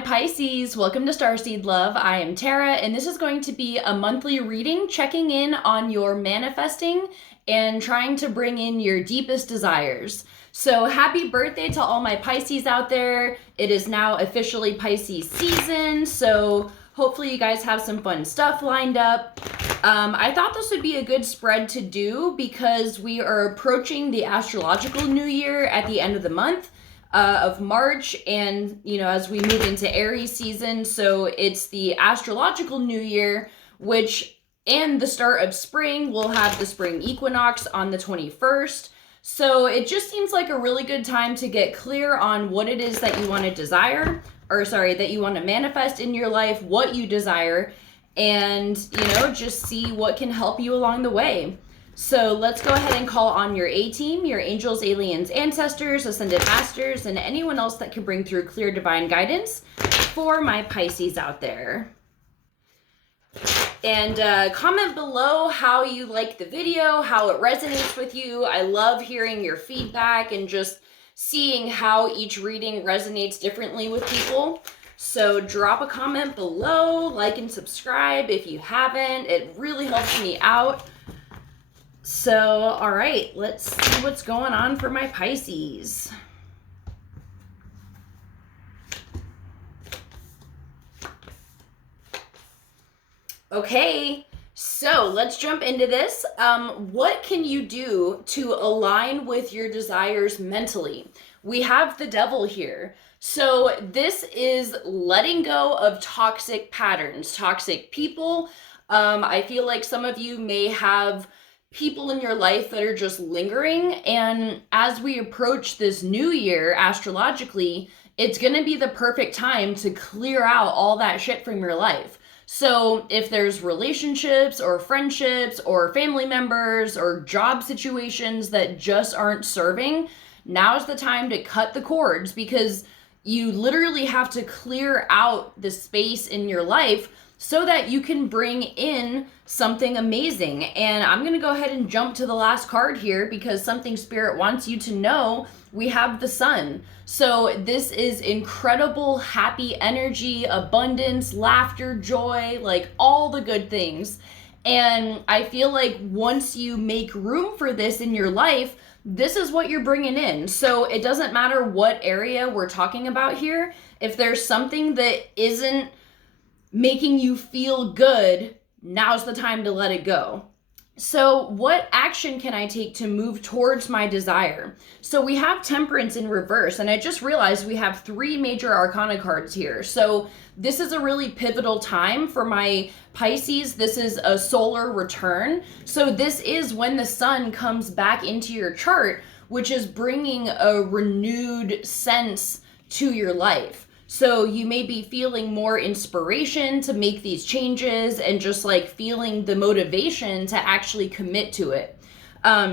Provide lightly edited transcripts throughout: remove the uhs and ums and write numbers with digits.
my Pisces, welcome to Starseed Love. I am Tara, and this is going to be a monthly reading checking in on your manifesting and trying to bring in your deepest desires. So happy birthday to all my Pisces out there. It is now officially Pisces season, so hopefully you guys have some fun stuff lined up. I thought this would be a good spread to do because we are approaching the astrological new year at the end of the month of March, and as we move into Aries season, so it's the astrological new year, and the start of spring. We'll have the spring equinox on the 21st. So it just seems like a really good time to get clear on what it is that you want to that you want to manifest in your life, what you desire, and just see what can help you along the way. So let's go ahead and call on your A-team, your angels, aliens, ancestors, ascended masters, and anyone else that can bring through clear divine guidance for my Pisces out there. And comment below how you like the video, how it resonates with you. I love hearing your feedback and just seeing how each reading resonates differently with people. So drop a comment below, like and subscribe if you haven't. It really helps me out. So, all right, let's see what's going on for my Pisces. Okay, so let's jump into this. What can you do to align with your desires mentally? We have the devil here. So this is letting go of toxic patterns, toxic people. I feel like some of you may have people in your life that are just lingering, and as we approach this new year astrologically, it's going to be the perfect time to clear out all that shit from your life. So if there's relationships or friendships or family members or job situations that just aren't serving, now's the time to cut the cords, because you literally have to clear out the space in your life so that you can bring in something amazing. And I'm going to go ahead and jump to the last card here because something Spirit wants you to know. We have the Sun. So this is incredible, happy energy, abundance, laughter, joy, like all the good things. And I feel like once you make room for this in your life, this is what you're bringing in. So it doesn't matter what area we're talking about here. If there's something that isn't making you feel good, now's the time to let it go. So what action can I take to move towards my desire? So we have Temperance in reverse, and I just realized we have 3 major arcana cards here. So this is a really pivotal time for my Pisces. This is a solar return. So this is when the sun comes back into your chart, which is bringing a renewed sense to your life. So you may be feeling more inspiration to make these changes and just like feeling the motivation to actually commit to it.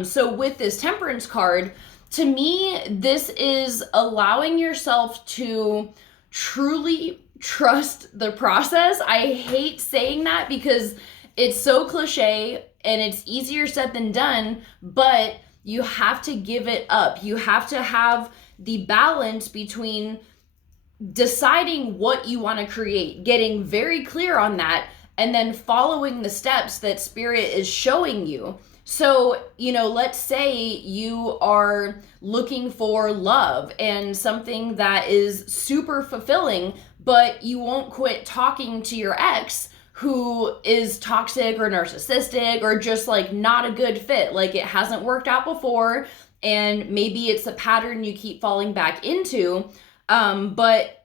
So with this Temperance card, to me, this is allowing yourself to truly trust the process. I hate saying that because it's so cliche and it's easier said than done, but you have to give it up. You have to have the balance between deciding what you want to create, getting very clear on that, and then following the steps that Spirit is showing you. So, let's say you are looking for love and something that is super fulfilling, but you won't quit talking to your ex who is toxic or narcissistic or just like not a good fit. Like it hasn't worked out before, and maybe it's a pattern you keep falling back into. But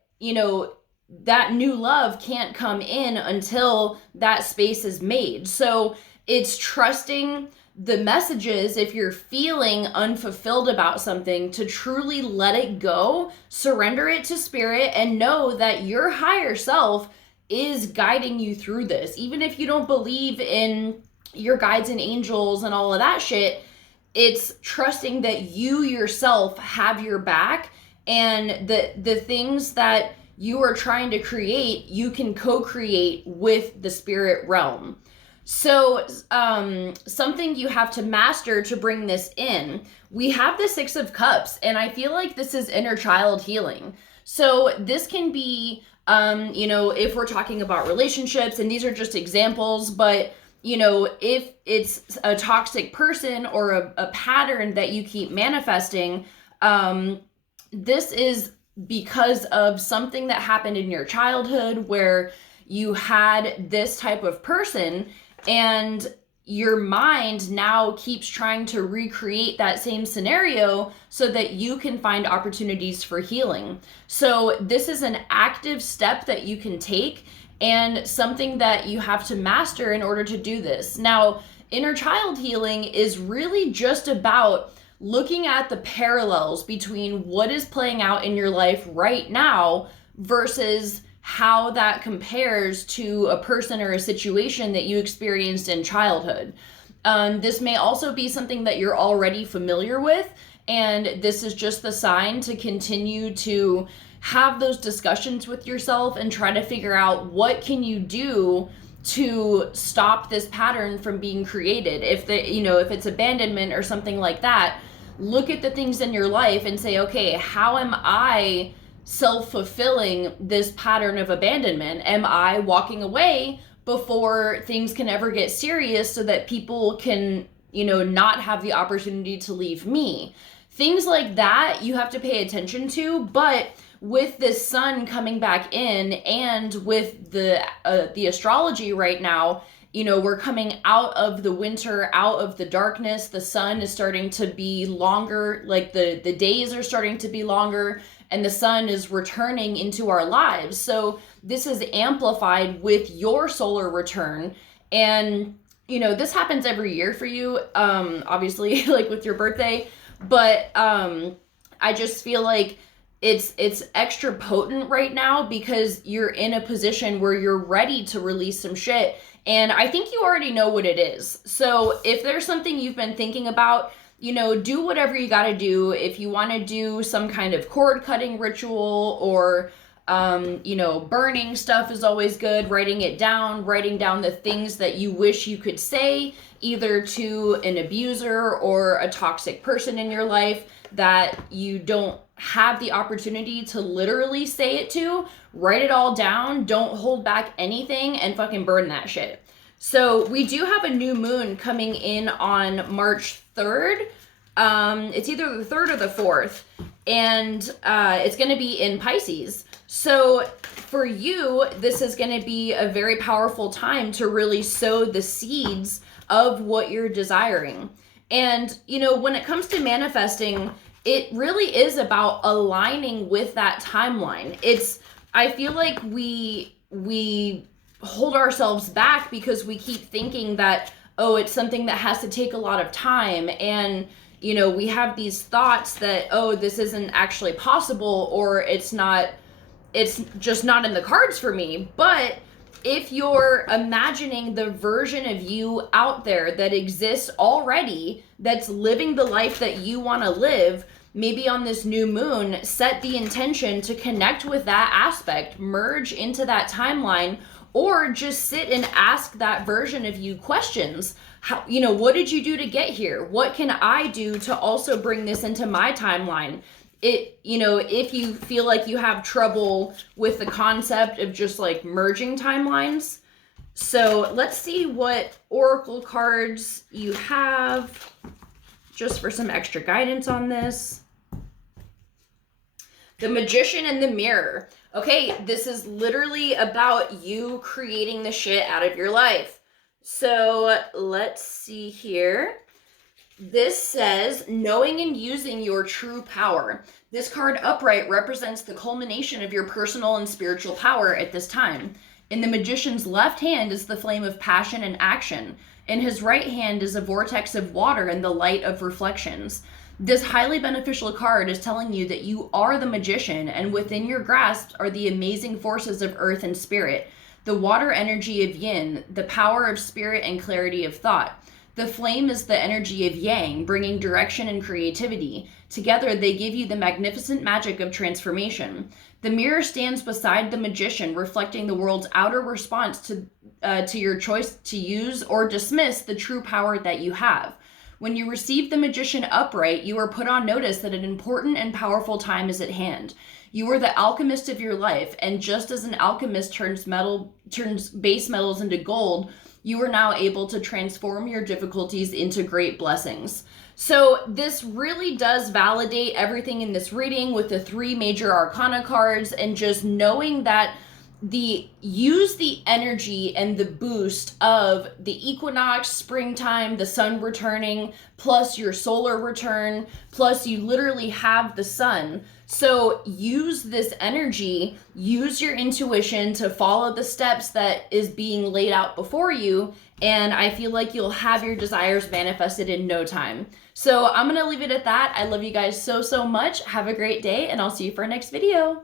that new love can't come in until that space is made. So it's trusting the messages if you're feeling unfulfilled about something, to truly let it go, surrender it to Spirit, and know that your higher self is guiding you through this. Even if you don't believe in your guides and angels and all of that shit, it's trusting that you yourself have your back, and the things that you are trying to create, you can co-create with the spirit realm. So something you have to master to bring this in. We have the 6 of Cups, and I feel like this is inner child healing. So this can be If we're talking about relationships, and these are just examples, but if it's a toxic person or a pattern that you keep manifesting, this is because of something that happened in your childhood where you had this type of person, and your mind now keeps trying to recreate that same scenario so that you can find opportunities for healing. So this is an active step that you can take, and something that you have to master in order to do this. Now, inner child healing is really just about looking at the parallels between what is playing out in your life right now versus how that compares to a person or a situation that you experienced in childhood. This may also be something that you're already familiar with, and this is just the sign to continue to have those discussions with yourself and try to figure out what can you do to stop this pattern from being created. If it's abandonment or something like that, look at the things in your life and say, okay, how am I self-fulfilling this pattern of abandonment? Am I walking away before things can ever get serious so that people can, not have the opportunity to leave me? Things like that you have to pay attention to. But with this sun coming back in, and with the astrology right now, we're coming out of the winter, out of the darkness. The sun is starting to be longer, like the days are starting to be longer, and the sun is returning into our lives. So this is amplified with your solar return. And, this happens every year for you, obviously, like with your birthday. But I just feel like it's extra potent right now because you're in a position where you're ready to release some shit. And I think you already know what it is. So if there's something you've been thinking about, do whatever you got to do. If you want to do some kind of cord cutting ritual, or burning stuff is always good. Writing down the things that you wish you could say, either to an abuser or a toxic person in your life that you don't have the opportunity to literally say it to. Write it all down. Don't hold back anything, and fucking burn that shit. So we do have a new moon coming in on March 3rd. It's either the 3rd or the 4th, and it's going to be in Pisces. So for you, this is going to be a very powerful time to really sow the seeds of what you're desiring. And, when it comes to manifesting, it really is about aligning with that timeline. I feel like we hold ourselves back because we keep thinking that, oh, it's something that has to take a lot of time. And, we have these thoughts that, oh, this isn't actually possible, or it's just not in the cards for me. But if you're imagining the version of you out there that exists already, that's living the life that you want to live, maybe on this new moon, set the intention to connect with that aspect, merge into that timeline, or just sit and ask that version of you questions. How, what did you do to get here? What can I do to also bring this into my timeline? If you feel like you have trouble with the concept of just like merging timelines. So let's see what oracle cards you have just for some extra guidance on this. The Magician and the Mirror. Okay, this is literally about you creating the shit out of your life. So let's see here. This says, knowing and using your true power. This card upright represents the culmination of your personal and spiritual power at this time. In the Magician's left hand is the flame of passion and action. In his right hand is a vortex of water and the light of reflections. This highly beneficial card is telling you that you are the magician, and within your grasp are the amazing forces of earth and spirit, the water energy of yin, the power of spirit and clarity of thought. The flame is the energy of yang, bringing direction and creativity. Together, they give you the magnificent magic of transformation. The mirror stands beside the magician, reflecting the world's outer response to your choice to use or dismiss the true power that you have. When you receive the Magician upright, you are put on notice that an important and powerful time is at hand. You are the alchemist of your life, and just as an alchemist turns base metals into gold, you are now able to transform your difficulties into great blessings. So this really does validate everything in this reading with the 3 major arcana cards, and just knowing that use the energy and the boost of the equinox, springtime, the sun returning, plus your solar return, plus you literally have the sun. So use this energy, use your intuition to follow the steps that is being laid out before you, and I feel like you'll have your desires manifested in no time. So I'm going to leave it at that. I love you guys so, so much. Have a great day, and I'll see you for our next video.